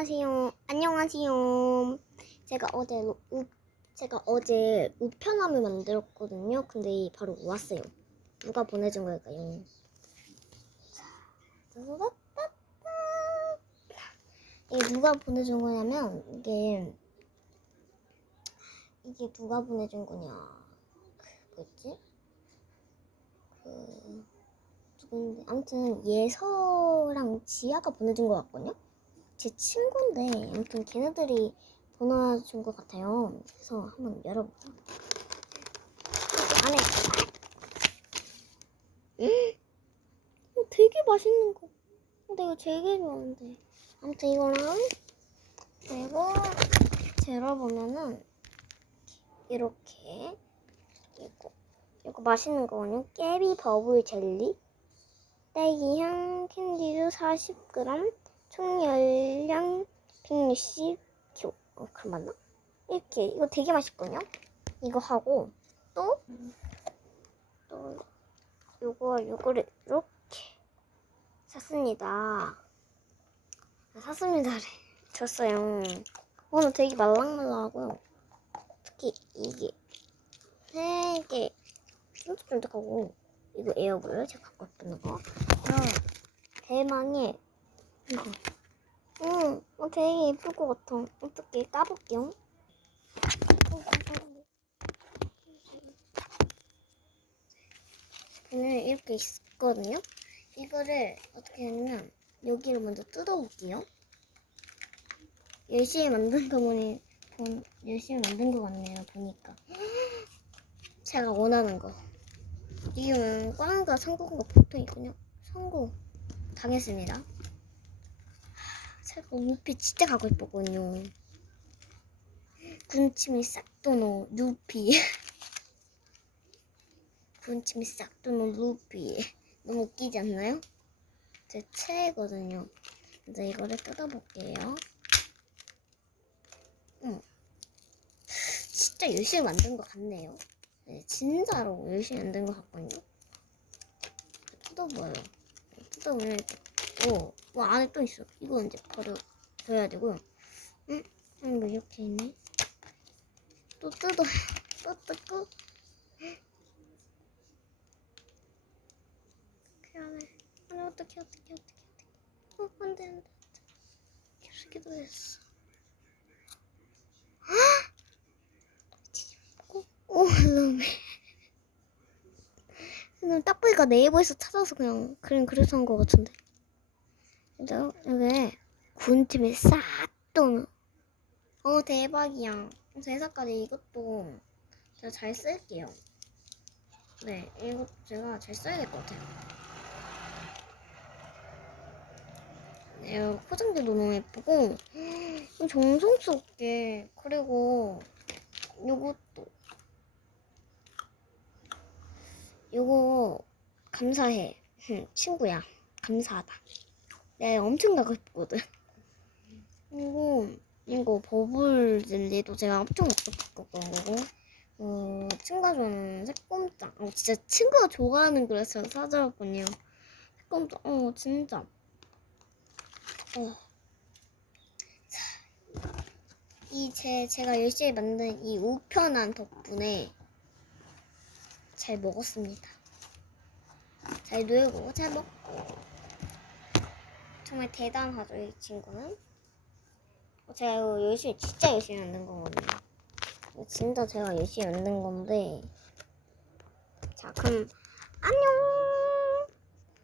안녕하세요. 안녕하세요. 제가 어제 우, 제가 어제 우편함을 만들었거든요. 근데 이 바로 왔어요. 누가 보내준 걸까요? 이게 누가 보내준 거냐면 이게 이게 누가 보내준 거냐? 그 뭐였지? 그 누군데? 아무튼 예서랑 지아가 보내준 것 같거든요. 제 친구인데 아무튼 걔네들이 보내준 것 같아요. 그래서 한번 열어볼게요. 안에 음, 되게 맛있는 거. 근데 이거 되게 좋아하는데. 아무튼 이거랑 그리고 열어보면은 이렇게 이거 이거 맛있는 거거든요. 깨비 버블 젤리, 딸기향 캔디류 40g, 총 열량 160kg. 어, 그 맞나? 이렇게 이거 되게 맛있거든요. 이거 하고 또 또 요거 요거를 이렇게 샀습니다. 샀습니다래 줬어요. 오늘 되게 말랑말랑하고요. 특히 이게 되게 쫀득쫀득하고 이거 에어볼 제가 갖고 있는 거. 그럼 대망의 이거. 응, 어, 되게 예쁠 것 같아. 어떻게 까볼게요. 오늘 이렇게 있거든요. 이거를 어떻게 하냐면 여기를 먼저 뜯어볼게요. 열심히 만든 거 보니 본, 열심히 만든 거 같네요. 보니까 제가 원하는 거. 이게 꽝과 성공과 보통 있군요. 성공 당했습니다. 하, 제가 루피 진짜 가고 싶었거든요. 군침이 싹 도는 루피. 군침이 싹 도는 루피. 너무 웃기지 않나요? 제 최애거든요. 이제 이거를 뜯어볼게요. 응. 진짜 열심히 만든 것 같네요. 네, 진짜로 열심히 만든 것 같거든요. 뜯어봐요. 뜯어보면 이렇게, 오, 뭐 안에 또 있어. 이거 이제 버려, 버려야 되고요. 응? 응, 뭐 이렇게 있네. 또 뜯어요. 또 뜯고. 그러네. 아니, 어떡해, 어떡해, 어떡해, 어떡해. 어, 안 돼, 안 돼. 계속 기도했어. 오, 너무. 그냥 딱 보니까 네이버에서 찾아서 그냥 그림 그려서 한것 같은데. 근데 여기 군침이 싹 도는. 어, 대박이야. 제사까지 이것도 제가 잘 쓸게요. 네, 이것도 제가 잘 써야 될 것 같아요. 네, 포장지도 너무 예쁘고, 정성스럽게, 그리고 요것도 요거 감사해 응, 친구야 감사하다 내가 엄청 가고 싶거든. 그리고 이거 버블 젤리도 제가 엄청 먹고 싶었거든요. 어, 친구가 좋아하는 새콤짱 어, 진짜 친구가 좋아하는 그래서 사줘봤군요. 새콤짱 어 진짜. 어. 이 제 제가 열심히 만든 이 우편한 덕분에 잘 먹었습니다. 잘 놀고 잘 먹고 정말 대단하죠 이 친구는. 어, 제가 이거 열심히 진짜 열심히 만든 거거든요. 진짜 제가 열심히 만든 건데 자 그럼 안녕.